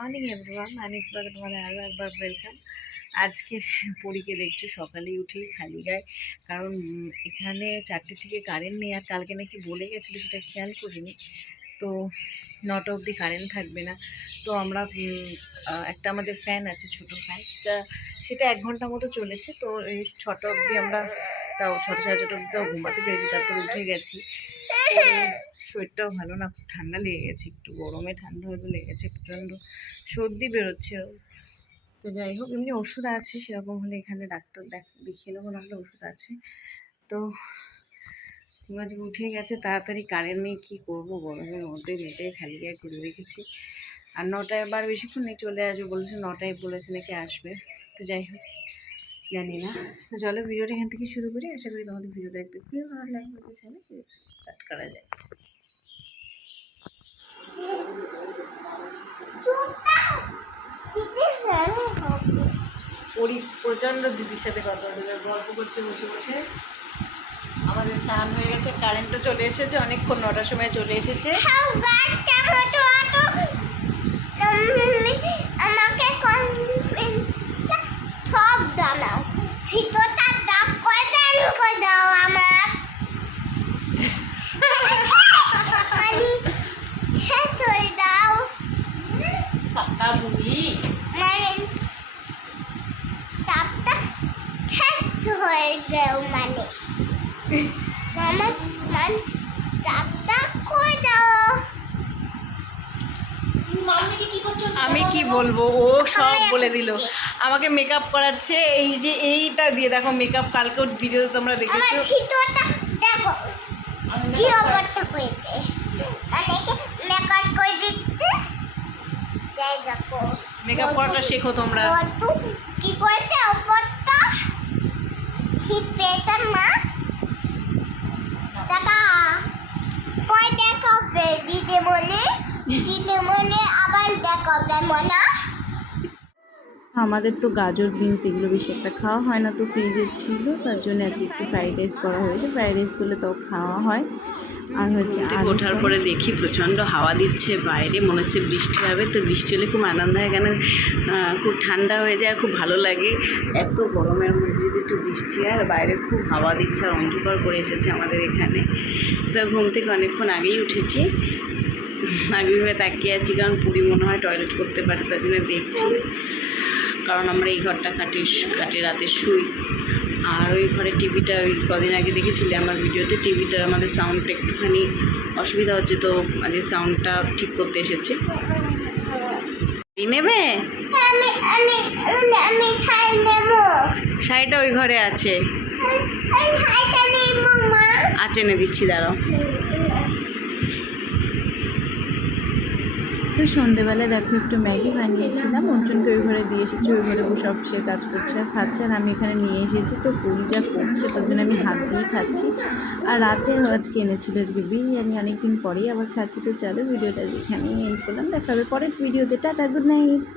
Morning everyone, Anis ব্লগে তোমাদের আরও একবার ওয়েলকাম। আজকে পরীকে দেখছো সকালেই উঠেই খালি গায়ে, কারণ এখানে 4টে থেকে কারেন্ট নেই। আর কালকে নাকি বলে গেছিলো, সেটা খেয়াল করিনি। তো 9টা অবধি কারেন্ট থাকবে না। তো আমরা একটা আমাদের ফ্যান আছে, ছোটো ফ্যান, সেটা 1 ঘন্টা মতো চলেছে। তো এই 6টা অবধি আমরা তাও 6টা সাড়ে 6টা অবধি তাও ঘুমাতে পেরেছি। তারপর উঠে গেছি। শরীরটাও ভালো না, খুব ঠান্ডা লেগে গেছে, একটু গরমে ঠান্ডা হয়তো লেগেছে, প্রচণ্ড সর্দি বেরোচ্ছে। তো যাই হোক, এমনি ওষুধ আছে, সেরকম হলে এখানে ডাক্তার দেখিয়ে নেবো, নাহলে ওষুধ আছে। তো উঠে গেছে তাড়াতাড়ি, কারেন্ট নেই, কী করবো, গরমের মধ্যে মেটে খালি গায়ে করে রেখেছি। আর 9টায় আবার বেশিক্ষণ নেই, চলে আসবে বলেছে, 9টায় বলেছে নাকি আসবে। তো যাই হোক, জানি না। তো চলো ভিডিওটা এখান থেকে শুরু করি। আশা করি তোমাদের ভিডিওটা দেখতে খুবই ভালো লাগবে। তো চলো স্টার্ট করা যায়। প্রচণ্ড দিদির সাথে কথা বলে গল্প করছে বসে বসে। আমাদের স্নান হয়ে গেছে, কারেন্টও চলে এসেছে, অনেকক্ষণ 9টার সময় চলে এসেছে। আমি কি বলবো, ও সব বলে দিল। আমাকে মেকআপ করাচ্ছে, এই যে এইটা দিয়ে দেখো মেকআপ, কালকে ভিডিও তোমরা দেখেছো। মেকআপ করাটা শেখো তোমরা। কি করতে অপরটা শিপেটা না টাকা কই দেখাবে দিদি মনে আবার দেখাবে মনা। আমাদের তো গাজর বিনস এগুলো বেশি একটা খাওয়া হয় না, তো ফ্রিজে ছিল, তার জন্য আজকে একটু ফ্রাইড রাইস করা হয়েছে। ফ্রাইড রাইস করলে তাও খাওয়া হয়। আর হচ্ছে ওঠার পরে দেখি প্রচণ্ড হাওয়া দিচ্ছে বাইরে, মনে হচ্ছে বৃষ্টি হবে। তো বৃষ্টি হলে খুব আনন্দ হয়, কেন খুব ঠান্ডা হয়ে যায়, খুব ভালো লাগে। এত গরমের মধ্যে যদি একটু বৃষ্টি হয়, আর বাইরে খুব হাওয়া দিচ্ছে, আর অন্ধকার করে এসেছে আমাদের এখানে। তো ঘুম থেকে অনেকক্ষণ আগেই উঠেছি, আমি ভেবে তাকিয়ে আছি, কারণ পুরী মনে হয় টয়লেট করতে পারে, তার জন্য দেখছি। কারণ আমরা এই ঘরটা খাটে রাতে শুই। আর ওই ঘরে টিভিটা, ওই কদিন আগে দেখেছিলে আমার ভিডিওতে, টিভিটার আমাদের সাউন্ডটা একটুখানি অসুবিধা হচ্ছে, তো আমাদের সাউন্ডটা ঠিক করতে এসেছে। নেবে শাড়িটা ওই ঘরে আছে, এনে দিচ্ছি, দাঁড়াও। তো সন্ধেবেলায় দেখো একটু ম্যাগি বানিয়েছিলাম, অর্জুনকে ওই ঘরে দিয়ে এসেছি, ওই ঘরে বসে অফিসের কাজ করছে আর খাচ্ছে, আর আমি এখানে নিয়ে এসেছি। তো পুরি যা করছে, তার জন্য আমি হাত দিয়ে খাচ্ছি। আর রাতে আজকে এনেছিল আজকে বিরিয়ানি, অনেকদিন পরেই আবার খাচ্ছি। তো চলো ভিডিওটা এখানেই এন্ড করলাম, দেখা হবে পরের ভিডিওতে। Tata, good night.